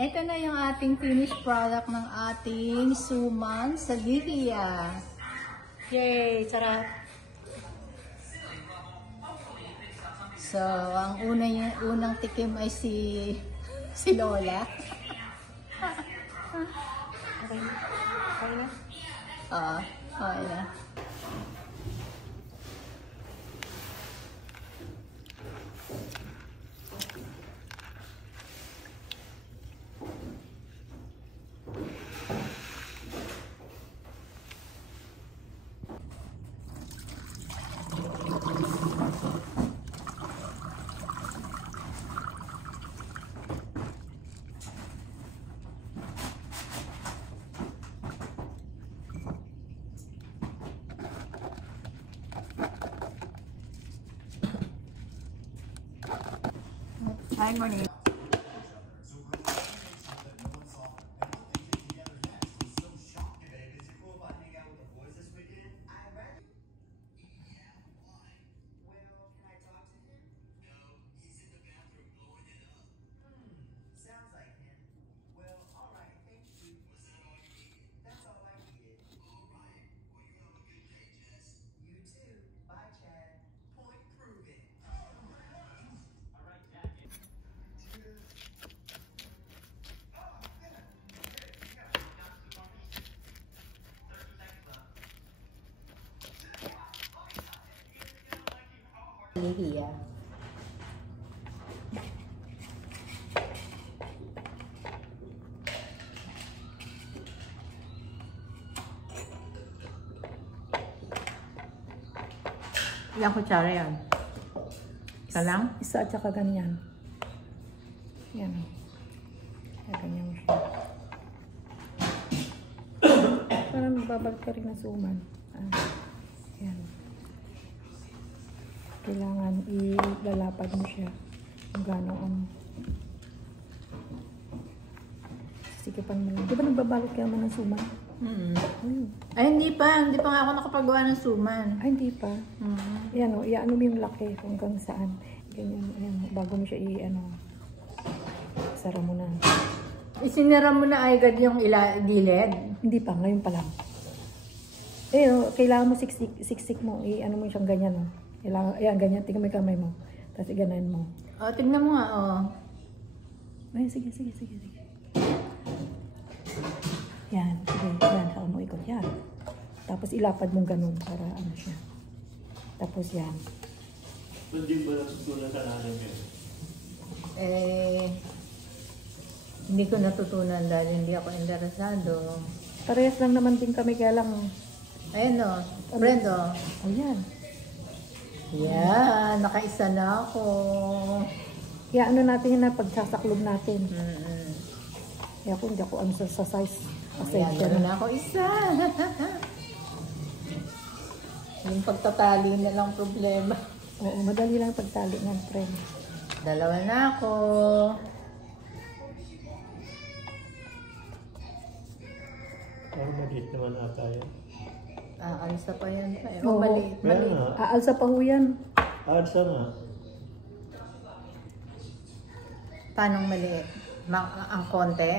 ito na yung ating finished product ng ating suman sa Gihia. Yay! Sarap! So, ang unang tikim ay si Lola. Okay na? Okay na? Oo, okay na. Hi, morning. Gihia. Ilang kutsara yan? Isa lang? Isa at saka ganyan. Yan. Kaya ganyan mo siya. Parang magbabalik ka rin ng suman. Yan. Kailangan ilalapad mo siya kung gano'n. Sikipan mo lang. Di ba nagbabalot ka naman ng suman? Ay, hindi pa nga ako nakapagawa ng suman. Ay, hindi pa. Yan o, iano mo yung laki kung hanggang saan. Ganyan, ayan, bago mo siya sara mo na. Isinira mo na agad yung gilid? Hindi pa, ngayon pa lang. Eh, kailangan mo siksik mo, ano mo siyang ganyan o. Kailangan, ayan, ganyan, tingnan mo yung kamay mo. Tapos iganahin mo. O, tignan mo nga, o. Ay, sige. Yan, sige, yan, saka mo ikot, yan. Tapos ilapad mong ganun para ano siya. Tapos yan. Hindi ba natutunan sa nanay mo? Hindi ko natutunan dahil hindi ako interesado. Parehas lang naman din kami, kaya lang. Ayan o, friend o. Oh, yan. Yan, nakaisa na ako. Kaya ano natin yun na pagsasaklob natin. Kaya ako hindi ako ano sa size. Ayan, gano'n na ako isa. Yung pagtatali na lang problema. Oo, madali lang pagtali ng friend. Dalawa na ako. Parang maliit naman ata yan. Alsa pa yan. Oo, Maliit. Aalsa pa ho yan. Alsa nga. Paano maliit? Ang konti?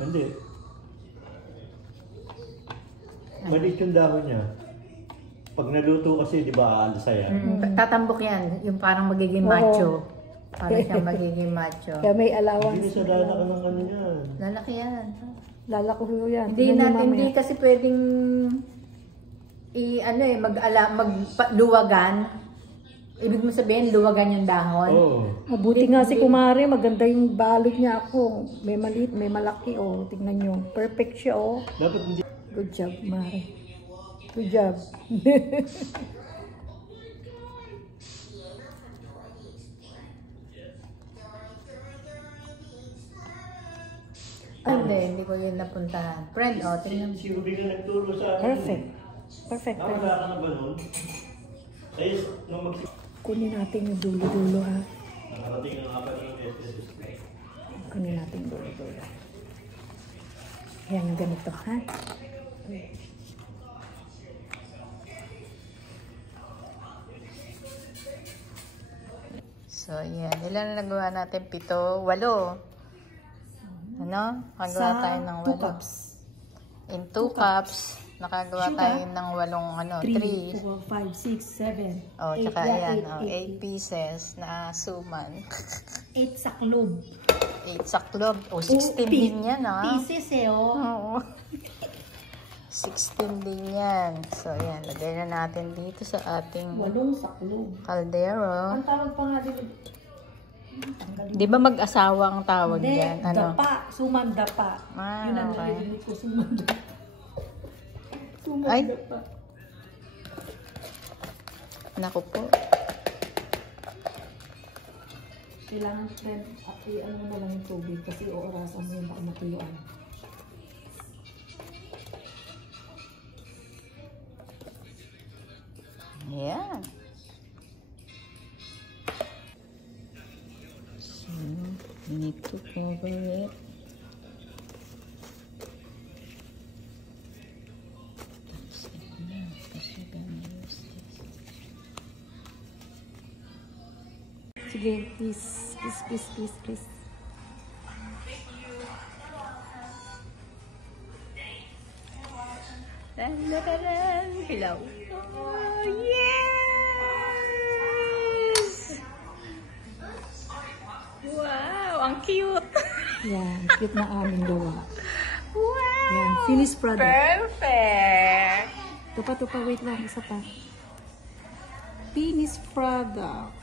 Hindi. Maliit yung dahon niya. Pag naluto kasi, di ba, aalsa yan? Tatambok yan. Yung parang magiging macho. Parang siyang magiging macho. Kaya may allowance. Hindi sa dala ka ng ano yan. Lalaki yan. Lalako ho yan. Hindi kasi pwedeng magluwagan. Ibig mo sabihin, luwagan yung dahon. Oo. Mabuti nga si Kumare, maganda yung balot niya ako. May maliit, may malaki, oh. Tingnan nyo. Perfect siya, oh. Dapat hindi. Good job, Mare. Good job. Hindi ko yun napuntahan. Friend, tingnan mo. Si Ruby nga nagturo sa akin. Perfect. Perfect. Nakawala ka na ba nun? Ayos, nung Kunin natin yung dulo-dulo, ha. nakarating ang apat ng SS. Kunin natin yung dulo-dulo. Yan, ganito, ha. So, yan. Ilan na nagawa natin? 7, 8. Ano? Nakagawa Sa tayo ng 2 8. cups. In 2 cups, nakagawa Sugar. tayo ng 3, 3. 4, 5, 6, 7, Oh, 8. tsaka ayan, 8 pieces na suman. 8 saklob. 8 saklob. O, 16 din yan, ha? Pieces eh, oh. Oo. 16 din yan. So, ayan. Lagay na natin dito sa ating 8 saklob. kaldero. Ang tawag pa nga din. Di ba mag-asawa ang tawag Hindi, yan? Ano? dapa. Suman dapa. Ah, Yun ang okay. narinig ko, suman dapa. Suman Ay. dapa. Naku po. Kailangan friend, ano mo na lang yung tubig kasi oorasan mo yung baka matuyuan. Ayan. So, we need to cover it. That's it na, because we're gonna use this. Sige, please, please, please, please, please. Dan, hilaw. Oh, yes! Wow, ang cute! Yan, cute na aming gawa. Wow! Yan, finished product. Perfect! Ito pa, wait lang, isa pa. Finished product.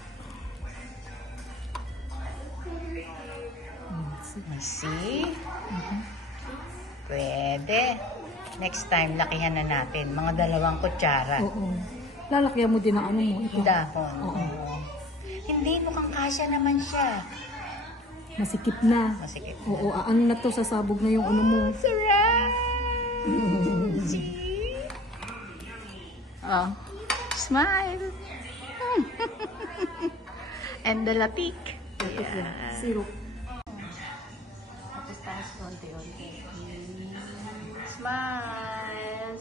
See? Pwede. Next time, lakihan na natin. Mga 2 kutsara. Oo. Lalakyan mo din ang ano mo. Ito. Dahon. Oo. Hindi, mukhang kasya naman siya. Masikip na. Masikip. Oo, ano na to, sasabog na yung ano mo. Sarap! See? Oh. Smile! And the latik. Syrup. Tapos taas konti-unti. Smile!